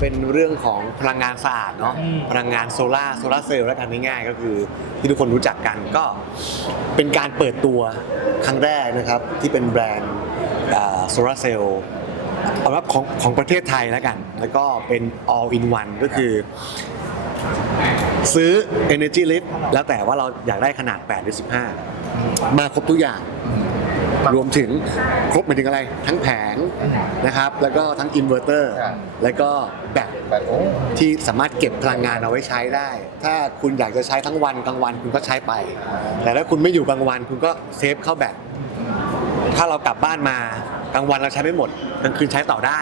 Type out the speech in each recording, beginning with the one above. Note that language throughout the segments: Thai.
เป็นเรื่องของพลังงานสะอาดเนาะอืมพลังงานโซลาร์โซลาร์เซลล์แล้วกันง่ายๆก็คือที่ทุกคนรู้จักกันก็เป็นการเปิดตัวครั้งแรกนะครับที่เป็นแบรนด์โซลาร์เซลล์เอาว่าของของประเทศไทยแล้วกัน แล้วก็เป็น all in one ก็คือ ซื้อ Energy Lift แล้วแต่ว่าเราอยากได้ขนาด 8 หรือ 15 มาครบทุกอย่าง รวมถึงครบหมายถึงอะไร ทั้งแผงนะครับ แล้วก็ทั้งอินเวอร์เตอร์ครับแล้วก็แบตแบบโอ้ที่สามารถเก็บพลังงานเอาไว้ใช้ได้ ถ้าคุณอยากจะใช้ทั้งวันกลางวันคุณก็ใช้ไป แต่ถ้าคุณไม่อยู่กลางวันคุณก็เซฟเข้าแบตถ้าเรากลับบ้านมากลางวันเราใช้ไม่หมดกลางคืนใช้ต่อได้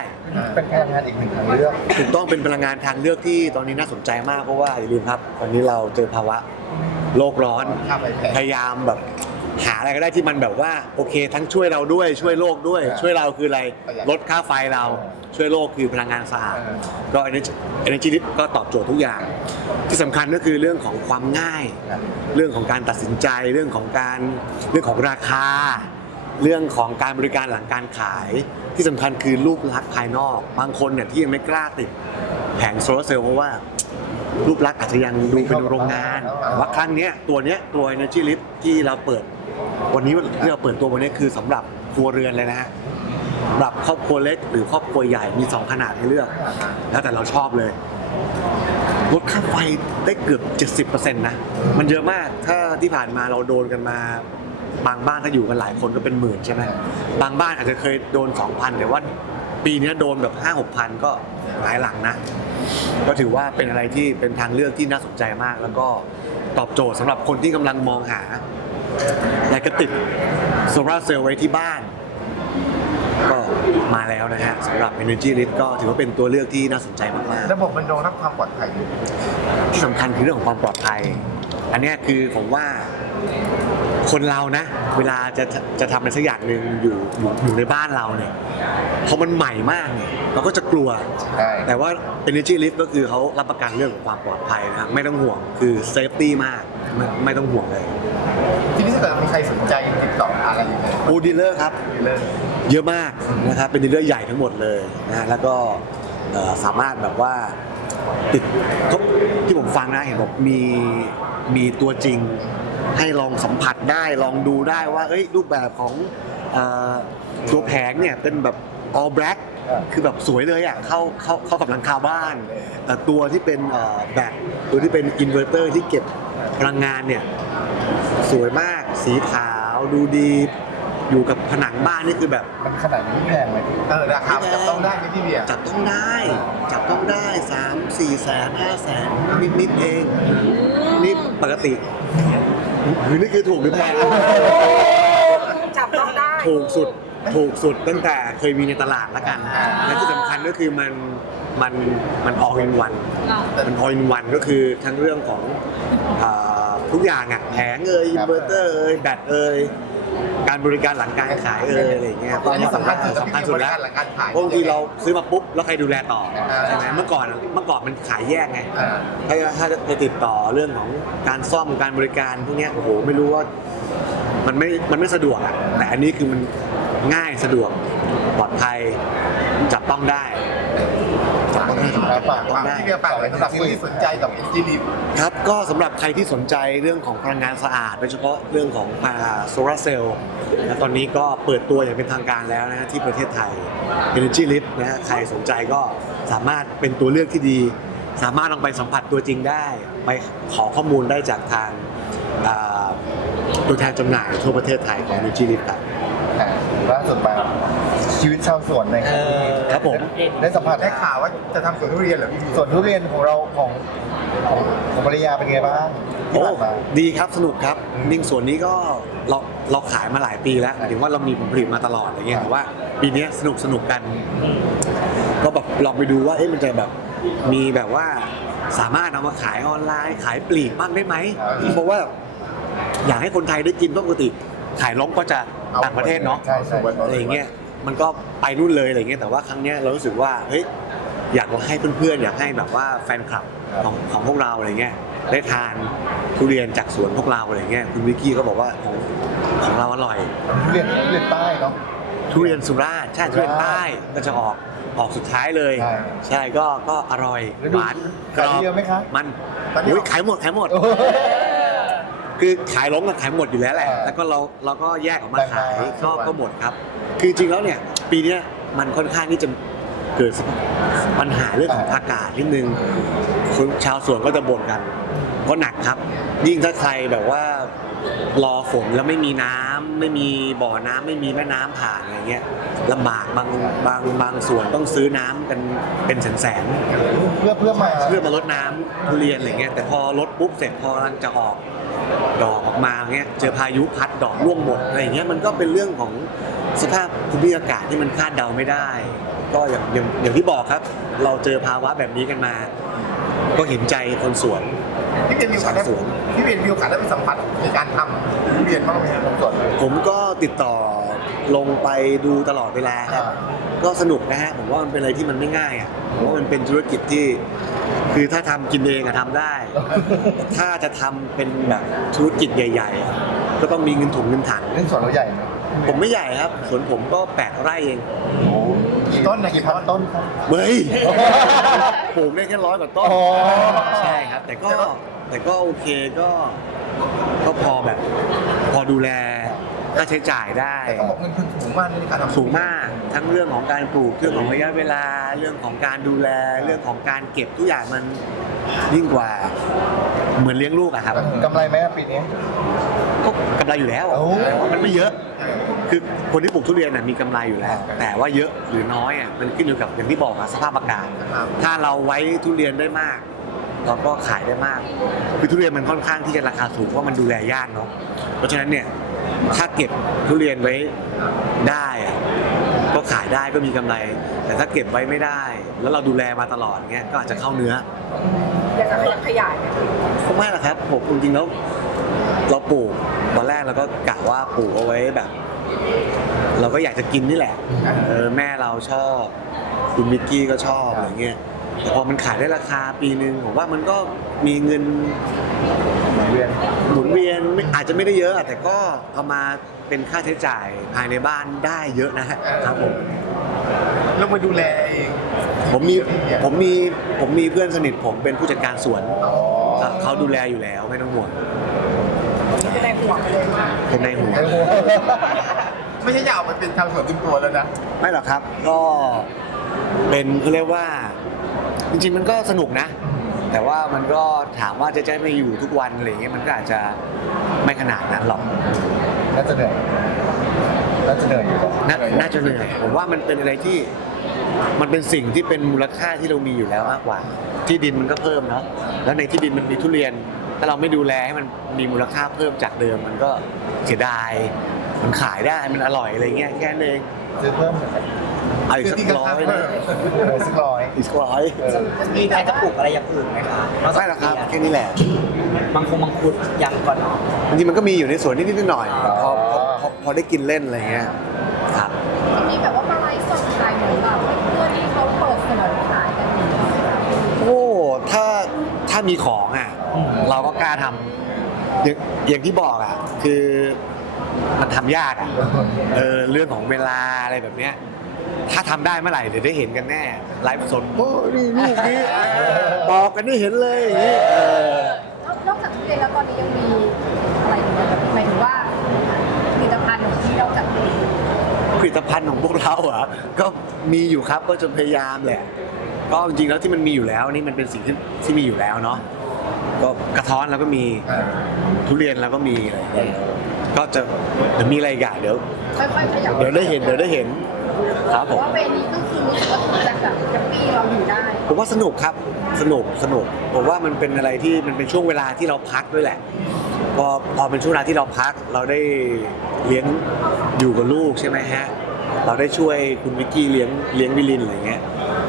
เป็นพลังงานอีกหนึ่งทางเลือกถูกต้องเป็นพลังงานทางเลือกที่ตอนนี้น่าสนใจมากเพราะว่าอย่าลืมครับ ตอนนี้เราเจอภาวะโลกร้อนค่าไฟแพงพยายามแบบ หาอะไรก็ได้ที่มันแบบว่าโอเค ทั้งช่วยเราด้วยช่วยโลกด้วยครับช่วยเราคืออะไรประหยัดลดค่าไฟเรา ช่วยโลกคือพลังงานสะอาดเออก็ energy energy Lip ก็ตอบโจทย์ทุกอย่าง ที่สำคัญก็คือเรื่องของความง่ายครับเรื่องของการตัดสินใจเรื่องของการเรื่องของราคา เรื่องของการบริการหลังการขาย ที่สำคัญคือรูปลักษณ์ภายนอก บางคนเนี่ยที่ยังไม่กล้าติดแผงโซลาร์เซลล์เพราะว่า รูปลักษณ์อาจจะยังดูเป็นโรงงานแต่ว่าครั้งเนี้ยตัวเนี้ยตัว Energy List ที่เราเปิด วันนี้ที่เราเปิดตัววันนี้คือสำหรับครัวเรือนเลยนะฮะสำหรับครอบครัวเล็กหรือครอบครัวใหญ่มี 2 ขนาดให้เลือก แล้วแต่เราชอบเลยลดค่าไฟได้เกือบ 70%นะ มันเยอะมาก ถ้าที่ผ่านมาเราโดนกันมาบางบ้านถ้าอยู่กันหลายคนก็เป็นหมื่นใช่ไหมบางบ้านอาจจะเคยโดน 2,000 แต่ว่า ปีเนี้ยโดนแบบ5 6,000ก็หลายหลังนะ ก็ถือว่าเป็นอะไรที่เป็นทางเลือกที่น่าสนใจมาก แล้วก็ตอบโจทย์สำหรับคนที่กำลังมองหาอยากจะติดโซลาร์เซลล์ไว้ที่บ้าน ก็มาแล้วนะฮะสำหรับ Energy List ก็ถือว่าเป็นตัวเลือกที่น่าสนใจมากระบบมันรองรับความปลอดภัย ๆที่สำคัญคือเรื่องของความปลอดภัย อันเนี้ยคือผมว่า คนเรานะ เวลาจะจะทำอะไรสักอย่างหนึ่งอยู่อยู่อยู่ในบ้านเราเนี่ยพอมันใหม่มากเนี่ยเราก็จะกลัว ใช่ แต่ว่า Energy Lift ก็คือเขารับประกันเรื่องของความปลอดภัยนะครับไม่ต้องห่วงคือเซฟตี้มากไม่ไม่ต้องห่วงเลยทีนี้ถ้าเกิดมีใครสนใจติดต่ออะไรยังไงโอดีลเลอร์ครับ เริ่มเยอะมากนะครับเป็นดีลเลอร์ใหญ่ทั้งหมดเลยนะฮะแล้วก็เอ่อสามารถแบบว่าติดเขาที่ผมฟังนะเห็นบอกมีมีตัวจริง ให้ลองสัมผัสได้ลองดูได้ว่าเอ้ยรูปแบบของเอ่อตัวแผงเนี่ยเป็นแบบ all black คือแบบสวยเลยอะเข้าเข้าเข้ากับหลังคาบ้านแต่ตัวที่เป็นเอ่อแบตตัวที่เป็นอินเวอร์เตอร์ที่เก็บพลังงานเนี่ยสวยมากสีขาวดูดีอยู่กับผนังบ้านนี่คือแบบ มันขนาดนี้แพงไหมเออราคามันจับต้องได้ไหมพี่เบียร์ จับต้องได้ จับต้องได้สามสี่แสนห้าแสนนิดนิดๆเอง นี่ปกติ หรือนี่คือถูกหรือแพงจับต้องได้ถูกสุดถูกสุดตั้งแต่เคยมีในตลาดละกันและที่สำคัญก็คือมันมันมัน all in one มัน all in one ก็คือทั้งเรื่องของอ่าทุกอย่างอะแผงเอ่ยอินเวอร์เตอร์เอ่ยแบตเอ่ย การบริการหลังการขายเอ่ยอะไรอย่างเงี้ยอันนี้สำคัญสุดสำคัญสุดแล้วหลังการขายบางทีเราซื้อมาปุ๊บแล้วใครดูแลต่ออ่าใช่ไหมเมื่อก่อนเมื่อก่อนมันขายแยกไงอ่าถ้าถ้าจะติดต่อเรื่องของการซ่อมการบริการพวกเนี้ยโอ้โหไม่รู้ว่ามันไม่มันไม่สะดวกอะแต่อันนี้คือมันง่ายสะดวกปลอดภัยจับต้องได้จับ ต้องได้ครับฝากจับต้องได้พี่เบียร์ฝากเลยสำหรับคนที่สนใจกับ Energy Lip ครับก็สำหรับใครที่สนใจเรื่องของพลังงานสะอาด โดยเฉพาะเรื่องของโซลาร์เซลล์นะตอนนี้ก็เปิดตัวอย่างเป็นทางการแล้วนะที่ประเทศไทย Energy List นะฮะใครสนใจก็สามารถเป็นตัวเลือกที่ดี สามารถลองไปสัมผัสตัวจริงได้ ไปขอข้อมูลได้จากทางอ่าตัวแทนจำหน่ายทั่วประเทศไทยของ Energy List ครับอ่าล่าสุดมา ชีวิตชาวสวนในครับผม ได้สัมผัสได้ข่าวว่าจะทำสวนทุเรียนเหรอพี่สวนทุเรียนของเราของของของภรรยาเป็นไงบ้างที่โอ้ผ่านมา ดีครับสนุกครับจริงๆส่วนนี้ก็เราเราขายมาหลายปีแล้วหมายถึงว่าเรามีผลผลิตมาตลอดอะไรเงี้ยแต่ว่าปีเนี้ยสนุกสนุกกัน ก็แบบลองไปดูว่าเอ๊ะมันจะแบบมีแบบว่าสามารถเอามาขายออนไลน์ ขายปลีกบ้างได้ไหมครับเพราะว่า อยากให้คนไทยได้กินเพราะปกติ ขายล้งก็จะต่างประเทศเนาะใช่ใช่ อะไรอย่างเงี้ย มันก็ไปนู่นเลยอะไรเงี้ยแต่ว่าครั้งเนี้ยเรารู้สึกว่าเฮ้ยอยากให้เพื่อนๆอยากให้แบบว่าแฟนคลับของของพวกเราอะไรเงี้ยได้ทานทุเรียนจากสวนพวกเราอะไรเงี้ยคุณวิกกี้ก็บอกว่าของของเราอร่อยทุเรียนทุเรียนใต้เนาะทุเรียนสุราษฎร์ใช่ทุเรียนใต้ก็จะออกออกสุดท้ายเลย ใช่ใช่ก็ก็อร่อยแล้วหดูวานกขายรดีอบเยอะไหมคะมันตอนนี้อุ้ยขายหมดขายหมด คือขายล้งกับขายหมดอยู่แล้วแหละอ่าแล้วก็เราเราก็แยกออกมาแบ่งมาขายก็ส่วนก็หมดครับ คือจริงๆแล้วเนี่ยปีเนี้ยมันค่อนข้างที่จะเกิดปัญหาเรื่องของอากาศนิดนึงคนชาวสวนก็จะบ่นกัน ก็หนักครับ ยิ่งถ้าใครแบบว่ารอฝนแล้วไม่มีน้ำไม่มีบ่อน้ำไม่มีแม่น้ำผ่านอะไรเงี้ยลำบากบางบางบางส่วนต้องซื้อน้ำกันเป็นแสนแสนๆเพื่อเพื่อมาเพื่อมาลดน้ำทุเรียนอะไรเงี้ยแต่พอลดปุ๊บเสร็จพอกำลังจะออก ดอกออกมาเงี้ยเจอพายุพัดดอกร่วงหมดอะไรเงี้ยมันก็เป็นเรื่องของสภาพภูมิอากาศที่มันคาดเดาไม่ได้ ก็อย่างอย่างอย่างที่บอกครับ เราเจอภาวะแบบนี้กันมา ก็เห็นใจคนสวน พี่เบียนมีโอกาสได้สวน พี่เบียนมีโอกาสได้ไปสัมผัสในการทำทุเรียนบ้างไหมครับผมสดผมก็ติดต่อ ลงไปดูตลอดเวลาครับอ่าก็สนุกนะฮะผมว่ามันเป็นอะไรที่มันไม่ง่ายอะผมว่ามันเป็นธุรกิจที่ คือถ้าทำกินเองอะทำได้ ถ้าจะทำเป็นแบบธุรกิจใหญ่ๆอะก็ต้องมีเงินถุงเงินถังเรื่องสวนเราใหญ่ไหมผมไม่ใหญ่ครับสวนผมก็แปดไร่เองกี่ต้นนะกี่พันต้นครับเฮ้ยปลูกได้แค่ร้อยกว่าต้นอ๋อ ใช่ครับ แต่ก็แต่ก็โอเคก็ ก็พอแบบ พอดูแล ค่าใช้จ่ายได้ แต่ต้องบอกเงินทุนสูงมากในการทำ สูงมากทั้งเรื่องของการปลูกเรื่องของระยะเวลาเรื่องของการดูแล เรื่องของการเก็บทุกอย่างมันยิ่งกว่าเหมือนเลี้ยงลูกอะครับกำไรไหมครับปีนี้ ก็กำไรอยู่แล้วโอ้ แต่ว่ามันไม่เยอะ คือคนที่ปลูกทุเรียนน่ะมีกำไรอยู่แล้ว แต่ว่าเยอะหรือน้อยอะมันขึ้นอยู่กับอย่างที่บอกอะสภาพอากาศ ครับถ้าเราไว้ทุเรียนได้มาก เราก็ขายได้มาก คือทุเรียนมันค่อนข้างที่จะราคาสูงเพราะมันดูแลยากเนาะเพราะฉะนั้นเนี่ย ถ้าเก็บทุเรียนไว้ได้อะก็ขายได้ก็มีกำไร แต่ถ้าเก็บไว้ไม่ได้ แล้วเราดูแลมาตลอดเงี้ยก็อาจจะเข้าเนื้ออยากจะขยับขยายไหมคงไม่หรอกครับผมจริงๆแล้วเราปลูกตอนแรกเราก็กะว่าปลูกเอาไว้แบบ เราก็อยากจะกินนี่แหละเออแม่เราชอบคุณมิกกี้ก็ชอบอะไรเงี้ยแต่ พอมันขายได้ราคาปีหนึ่งผมว่ามันก็มีเงินเรียนหมุนเวียนไม่อาจจะไม่ได้เยอะอะแต่ก็เอามาเป็นค่าใช้จ่ายภายในบ้านได้เยอะนะฮะครับผมลงมาดูแลเองผมมีผมมีผมมีเพื่อนสนิทผมเป็นผู้จัดการสวนอ๋อเขาเขาดูแลอยู่แล้วไม่ต้องห่วงจะได้ห่วงไปเลยว่าเป็นในหัวไม่ใช่อยากเอาไปเป็นทำสวนเต็มตัวแล้วนะ ไม่หรอกครับ ก็เป็นเขาเรียกว่า จริงๆมันก็สนุกนะ แต่ว่ามันก็ถามว่าจะจะไม่อยู่ทุกวันอะไรอย่างเงี้ยมันก็อาจจะไม่ขนาดนั้นหรอก น่าจะเหนื่อยน่าจะเหนื่อยอยู่นาน่าจะเหนื่อยผมว่ามันเป็นอะไรที่มันเป็นสิ่งที่เป็นมูลค่าที่เรามีอยู่แล้วมากกว่า ที่ดินมันก็เพิ่มเนาะแล้วในที่ดินมันมีทุเรียน ถ้าเราไม่ดูแลให้มันมีมูลค่าเพิ่มจากเดิม มันก็เสียดาย มันขายได้มันอร่อยอะไรเงี้ยแค่นั้นเอง ซื้อเพิ่มหน่อย เอาอีกสักร้อยนะเออสักร้อยอีกสักร้อยเออมีแผนจะปลูกอะไรอย่างอื่นไหมคะนอกจากใช่แล้วครับแค่นี้แหละ บางคงบางคุดยังก่อนเนาะ จริงๆมันก็มีอยู่ในสวนนิดๆหน่อยๆพอพอพอพอได้กินเล่นอะไรเงี้ยครับมีแบบว่ามาไลฟ์สดขายเหมือนแบบเพื่อนที่เขาเปิดสวนขายกันอยู่โอ้ถ้าถ้ามีของอะเราก็กล้าทำอย่างอย่างที่บอกอะ คือมันทำยากอะเออเรื่องของเวลาอะไรแบบเนี้ย ถ้าทำได้เมื่อไหร่เดี๋ยวได้เห็นกันแน่ไลฟ์สดโอ้นี่ลูกนี้อ่าบอกกันได้เห็นเลยอย่างงี้เออนอกจากทุเรียนแล้วตอนนี้ยังมีอะไรอีกไหมแบบหมายถึงว่าผลิตภัณฑ์ของที่นอกจากผลิตภัณฑ์ของพวกเราอะก็มีอยู่ครับก็จะพยายามแหละก็จริงๆแล้วที่มันมีอยู่แล้วนี่มันเป็นสิ่งที่ที่มีอยู่แล้วเนาะก็กระท้อนเราก็มีเออทุเรียนเราก็มีอะไรอย่างเงี้ยก็จะเดี๋ยวมีอะไรอีกอะเดี๋ยว ค่อยๆขยับเดี๋ยวได้เห็นเดี๋ยวได้เห็น ครับผม ว่าเวนี้ก็คือรู้สึกว่าทุกคนแบบแฮปปี้เราอยู่ได้ผมว่าสนุกครับ สนุก สนุก ผมว่ามันเป็นอะไรที่มันเป็นช่วงเวลาที่เราพักด้วยแหละ พอพอเป็นช่วงเวลาที่เราพัก เราได้เลี้ยงอยู่กับลูกใช่ไหมฮะ เราได้ช่วยคุณวิกกี้เลี้ยงเลี้ยงวิลินอะไรเงี้ย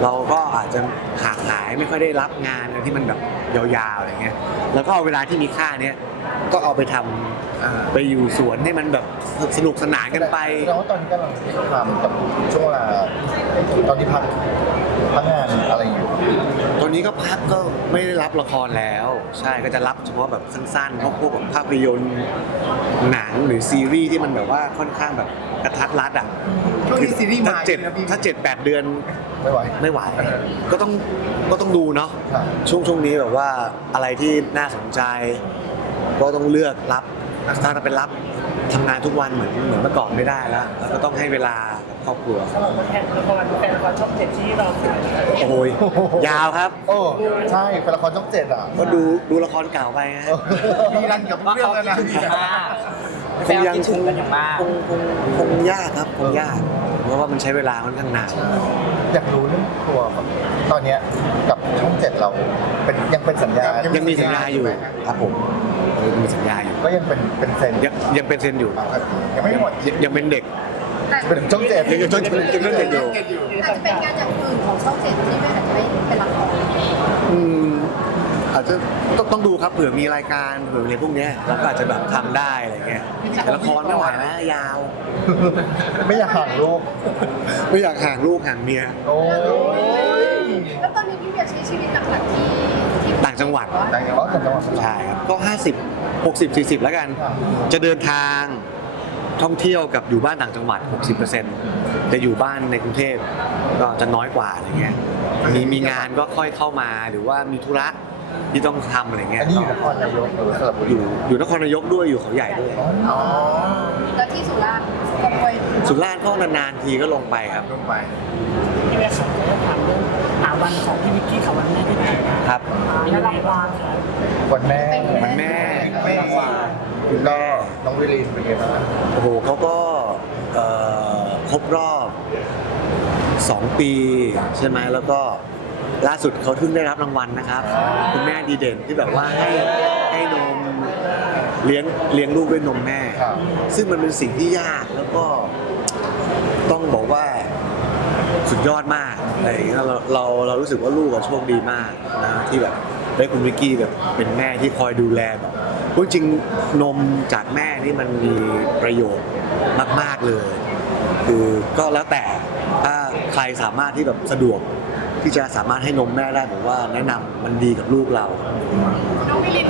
เราก็อาจจะห่างหายไม่ค่อยได้รับงานอะไรที่มันแบบยาวๆอะไรเงี้ย แล้วก็เอาเวลาที่มีค่าเนี้ย ก็เอาไปทำอ่า ไปอยู่สวนให้มันแบบสนุกสนานกันไปแสดงว่าตอนนี้กำลังทำกับช่วงเวลาตอนที่พักพักงานอะไรอยู่ ตอนนี้ก็พักก็ไม่ได้รับละครแล้ว ใช่ก็จะรับเฉพาะแบบสั้นๆพวกพวกแบบภาพยนตร์หนังหรือซีรีส์ที่มันแบบว่าค่อนข้างแบบกระทัดรัดอะช่วงนี้ซีรีส์ถ้ามาเจ็ดเยอะนะพี่ถ้าเจ็ดแปดเดือนไม่ไหวไม่ไหวก็ต้องก็ต้องดูเนาะครับช่วงช่วงนี้แบบว่าอะไรที่น่าสนใจ ก็ต้องเลือกรับ ถ้าจะเป็นรับทำงานทุกวันเหมือนเหมือนเมื่อก่อนไม่ได้แล้วแล้วก็ต้องให้เวลากับครอบครัวสำหรับแฟนละครแฟนละครช่องเจ็ดที่เราโอ้ยยาวครับ โอ้ใช่เป็นละครช่องเจ็ดอะก็ดูดูละครเก่าไปฮะ มีรันกับว่าเรื่องเขาแล้วคิดนะถึงกันมากแฟนคิดถึงกันอย่างมากคงคงคงยากครับคงยาก เพราะว่ามันใช้เวลาค่อนข้างนานอยากรู้เรื่องตัวครับตอนเนี้ยกับช่องเจ็ดเราเป็นยังเป็นสัญญายังมีสัญญาอยู่ครับผม ยังมีสัญญาอยู่ก็ยังเป็นเป็นเซนยังยังเป็นเซนอยู่ ยังไม่หมดยังยังเป็นเด็ก แต่เป็นช่องเจ็ดยังยังยังยังเด็กอยู่อาจจะเป็นงานอย่างอื่นของช่องเจ็ดที่ไม่อาจจะไม่เป็นละครอืมอาจจะต้องต้องดูครับเผื่อมีรายการเผื่อมีอะไรพวกเนี้ยเราก็อาจจะแบบทำได้อะไรเงี้ยแต่ละครไม่ไหวนะยาว ไม่อยากห่างลูกไม่อยากห่างลูกห่างเมีย โอ้ยแล้วตอนนี้พี่เบียร์ใช้ชีวิตหลักๆที่ที่ต่างจังหวัด ต่างจังหวัดต่างจังหวัดใช่ครับก็ 50 60 40 แล้วกัน จะเดินทางท่องเที่ยวกับอยู่บ้านต่างจังหวัด 60%จะอยู่บ้านในกรุงเทพก็จะน้อยกว่าอะไรเงี้ยมีมีงานก็ค่อยเข้ามาหรือว่ามีธุระที่ต้องทำอะไรเงี้อัยนนี้อยู่นครนายกหรือสระบุอรียู่อยู่นครนายกด้วยอยู่เขาใหญ่ด้วย อ๋อแล้วที่สุราษฎร์ก็ไปสุราษฎร์ก็นานๆทีก็ลงไปครับ ลงไปพี่แม่ครับจะถามเรื่อง อ่าวันของพี่วิกกี้กับวันแม่ที่ผ่านมาครับเป็นยังไงบ้างครับวันแม่วันแม่แม่คุณก็น้องวิลินเป็นไงบ้างโอ้โหเขาก็เอ่อครบรอบ 2 ปี ใช่ไหมแล้วก็ล่าสุดเขาเพิ่งได้รับรางวัลนะครับ คุณแม่ดีเด่นที่แบบว่าให้ให้นมเลี้ยงเลี้ยงลูกด้วยนมแม่ครับซึ่งมันเป็นสิ่งที่ยากแล้วก็ต้องบอกว่า สุดยอดมากอะไรอย่างเงี้ยเราเราเรารู้สึกว่าลูกอะโชคดีมากนะที่แบบได้คุณวิกกี้แบบเป็นแม่ที่คอยดูแลแบบพราะจริงนมจากแม่นี่มันมีประโยชน์มาก ๆเลย คือก็แล้วแต่ถ้าใครสามารถที่แบบสะดวกที่จะสามารถให้นมแม่ได้ผมว่าแนะนำมันดีกับลูกเรา น้องวิลิน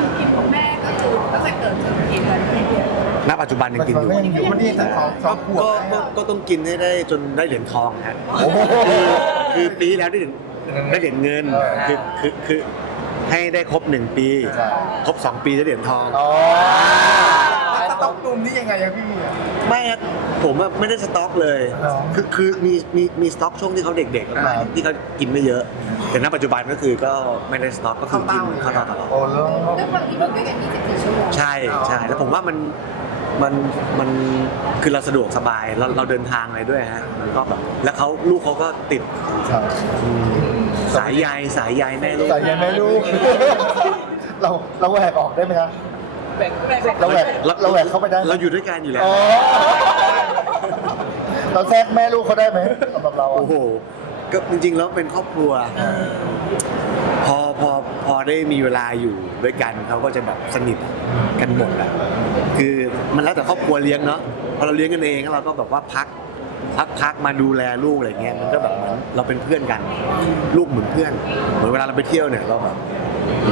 จจุบันยังกินอยู่ มันยังอยู่มันนี่แต่สองสองขวบก็ก็ก็ต้องกินให้ได้จนได้เหรียญทองฮะโอ้โหคือคือปีที่แล้วได้เหรียญได้เหรียญเงินเออคือคือคือให้ได้ครบหนึ่งปีใช่ครบสองปีได้เหรียญทอง อ๋อสต็อกตุมนี่ยังไงอะพี่ ไม่ครับผมอะไม่ได้สต็อกเลย อ๋อคือคือมีมีมีสต็อกช่วงที่เขาเด็กๆครัมากบๆที่เขากินไม่เยอะ แต่ณปัจจุบันก็คือก็ไม่ได้สต็อกก็คือกินข้าวตาตลอดโอ้เลิศด้วยความที่อยู่ด้วยกัน24ชั่วโมงใช่ใช่แล้วผมว่ามัน มันมันคือเราสะดวกสบายเราเราเดินทางอะไรด้วยฮะมันก็แบบแล้วเขาลูกเขาก็ติดใช่สายใยสายใยแม่ลูก แต่ยังไม่รู้ เราเราแหวกออกได้ไหมครับ แบ่งแบ่งแบ่งเราแหวกเราแหวกเข้าไปได้ไหมเราอยู่ด้วยกันอยู่แล้ว อ๋อเราแทรกแม่ลูกเขาได้ไหมสำหรับเราอะ โอ้โห ก็จริงๆแล้วเป็นครอบครัว พอพอพอได้มีเวลาอยู่ด้วยกันเขาก็จะแบบสนิทกันหมดอะคือ มันแล้วแต่ครอบครัวเลี้ยงเนาะพอเราเลี้ยงกันเองเราก็แบบว่าพักพักพักมาดูแลลูกอะไรเงี้ยมันก็แบบเหมือนเราเป็นเพื่อนกัน ลูกเหมือนเพื่อน เหมือนเวลาเราไปเที่ยวเนี่ยเราแบบ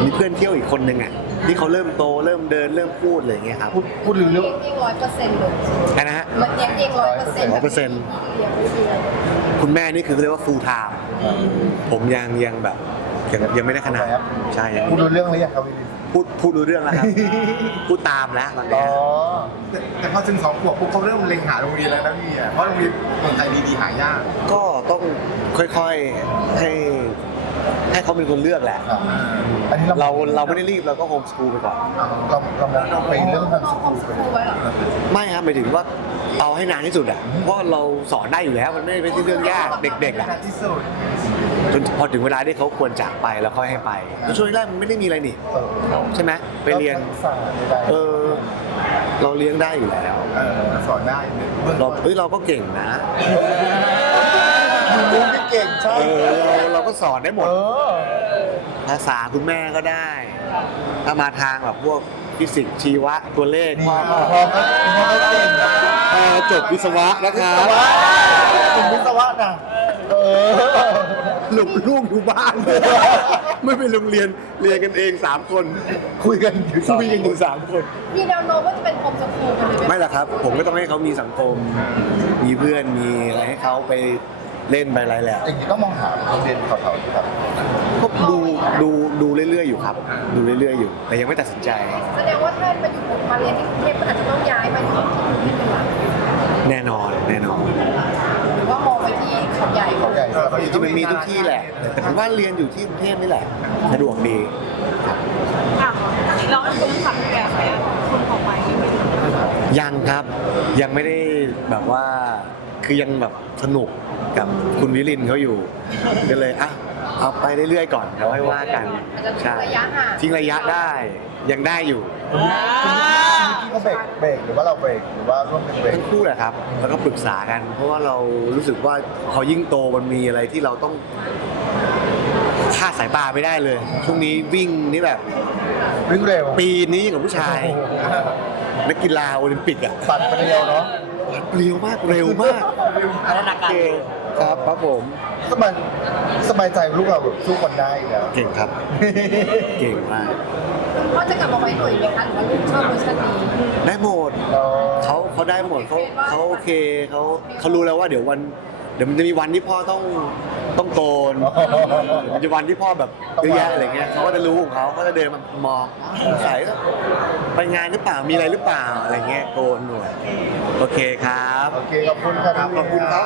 มีเพื่อนเที่ยวอีกคนนึงอะที่เขาเริ่มโตเริ่มเดินเริ่มพูดอะไรเงี้ยครับพูดพูดถึงเรื่องเลี้ยงเองร้อยเปอร์เซ็นต์เลยใช่นะฮะมันเลี้ยงเองร้อยเปอร์เซ็นต์ร้อยเปอร์เซ็นต์เลี้ยงไม่เลี้ยงคุณแม่นี่คือเรียกว่า full time ผมยังยังแบบยังยังไม่ได้ขนาดครับใช่ยังพูดรู้เรื่องหรือยังครับวิลิน พูดพูดรู้เรื่องแล้วครับ พูดตามแล้วตอนอ๋นี้อแต่แต่พอถึงสองขวบปุ๊บเขาเริ่มเล็งหาโรงเรียนแล้วนะพี่อะเพราะโรงเรียนเมืองไทยดีๆหายากก็ต้องค่อยๆให้ให้เขาเป็นคนเลือกแหละอะอันนี้เราเราเราไม่ได้รีบเราก็โฮมสกูลไปก่อน เราเรามองไปเรื่องทางสเขาคกูงลสไปกูไว้เหรอไม่ครับหมายถึงว่าเอาให้นานที่สุดอะเพราะเราสอนได้อยู่แล้วมันไม่ไม่ใช่เรื่องยากเด็กๆอะ ที่สุด จนพอถึงเวลาที่เขาควรจากไปแล้วค่อยให้ไปแล้วช่วงแรกมันไม่ได้มีอะไรนี่เออใช่ไหมไปเรียนทักษะใดๆเออเราเลี้ยงได้อยู่แล้วเออสอนได้เบื้องเราต้นเฮ้ยเราก็เก่งนะรู้ไม่เก่งใช่เออเราเราก็สอนได้หมดเออภาษาคุณแม่ก็ได้ ถ้ามาทางแบบพวกฟิสิกส์ชีวะตัวเลขนี่พ่อพอก็ก็พอก็เก่งเออจบวิศวะนะควิรัศบวะเป็นวิศวะนะเออ ลูกลูกอยู่บ้าน ไม่ไปโรงเรียนเรียนกันเองสามคน คุยกันอยู่สองคุยกันอยู่สามคน มีแนวโน้มว่าจะเป็นโฮมสกูลกันเลยไหมไม่หรอกครับ ผมก็ต้องให้เขามีสังคม มีเพื่อนมีอะไรให้เขาไปเล่นไปอะไรแหละอย่างนี้ต้องมองหาโรงเรียนแถวๆครับก็ดูดูดูเรื่อยๆอยู่ครับ ดูเรื่อยๆอยู่ แต่ยังไม่ตัดสินใจ แสดงว่าถ้ามาอยู่มาเรียนที่กรุงเทพก็อาจจะต้องย้ายมาอยู่ที่กรุงเทพเป็นหลักแน่นอนแน่นอน ที่เขาใหญ่เขาใหญ่เออเขาจริงๆมันมีทุกที่แหละ แต่ผมว่าเรียนอยู่ที่กรุงเทพนี่แหละ สะดวกดีอะแล้วคุณขับแบบไหนอะคุณออกไปไม่ได้ยังครับยังไม่ได้แบบว่าคือยังแบบสนุกกับคุณวิรินเขาอยู่ก็เลยอะ เอาไปเรื่อยๆก่อนเดี๋ยวค่อยว่ากันอาจจะทิ้งระยะห่างทิ้งระยะได้ยังได้อยู่คุณพี่เขาเบรกเบรกหรือว่าเราเบรกหรือว่าร่วมกันเบรกทั้งคู่แหละครับ แล้วก็ปรึกษากัน เพราะว่าเรารู้สึกว่าพอยิ่งโตมันมีอะไรที่เราต้องคาดสายตาไม่ได้เลยช่วงนี้วิ่งนี่แบบ วิ่งเร็วปีนี้อย่างกับผู้ชายนักกีฬาโอลิมปิกอะปัดไปเร็วเนาะเร็วมากเร็วมากพัฒนาการเก่งครับครับผม สบายสบายใจลูกเราแบบสู้คนได้อีกแล้ว เก่งครับ เก่งมากคุณพ่อจะกลับมาไว้หน่วยไหมคะหรือว่าลูกชอบเวอร์ชันนี้ได้หมดเออเขาเขาได้หมดเขาเขาโอเคเขาเขารู้แล้วว่าเดี๋ยววัน เดี๋ยวมันจะมีวันที่พ่อต้องต้องโกนมันจะวันที่พ่อแบบเยอะแยะอะไรเงี้ยเขาก็จะรู้ของเขาเขาจะเดินมามองอ๋อสงสัยไปงานหรือเปล่ามีอะไรหรือเปล่าอะไรเงี้ยโกนหน่อยโอเคครับโอเคขอบคุณครับ ขอบคุณครับ